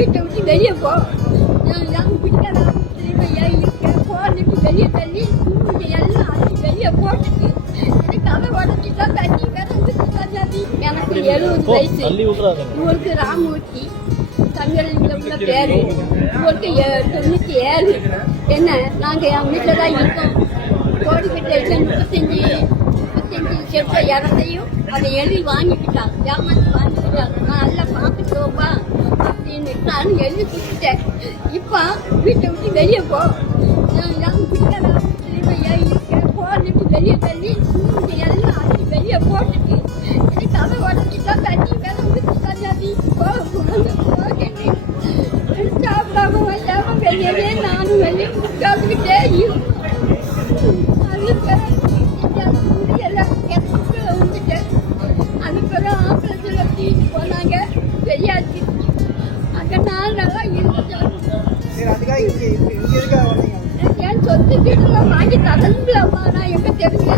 வீட்டை விட்டு வெளியே போ, நான் பிடிக்கலாம் இருக்கேன், போட்டு வெளியே தள்ளி துணி எல்லாம் அடி வெளியே போட்டுட்டு எனக்கு கதை உடச்சிட்டா தண்ணி வேற வந்து எனக்கு 70 வயசு. இவருக்கு ராமூர்த்தி தங்கலிங்க உள்ள பேரு, இவருக்கு 97. என்ன நாங்க என் வீட்டில் தான் இருக்கோம். கோடிக்கிட்ட 35 செப்ப இடத்தையும் அதை எழுதி வாங்கிக்கிட்டாங்க, ஏமாற்றி வாங்கிக்கிட்டாங்க. நான் நல்லா பார்த்துட்டோப்பா அப்படின்னு நான் எழுதி கொடுத்துட்டேன். இப்போ வீட்டை விட்டு வெளியே போ, நான் பிடிக்கலாம் இருக்கேன், போட்டு வெளியே தள்ளி துணி எல்லாம் அடி வெளியே போட்டுட்டு எனக்கு கதை உடச்சிட்டா தண்ணி வேற ஊற்றி தண்ணி போகேன். சாப்பிடாம வந்தாம வெளியவே நானும் வெளியே உட்காந்துக்கிட்டே எல்லாம் வந்துட்டேன். அதுக்கப்புறம் ஆம்பளத்தில் தூக்கிட்டு போனாங்க, பெரியாச்சு. அங்கே 4 நாளாக இருந்துட்டேன். என் சொத்து வீட்டெல்லாம் வாங்கி தரணும்லம்மா, நான் எங்க தெரிஞ்சு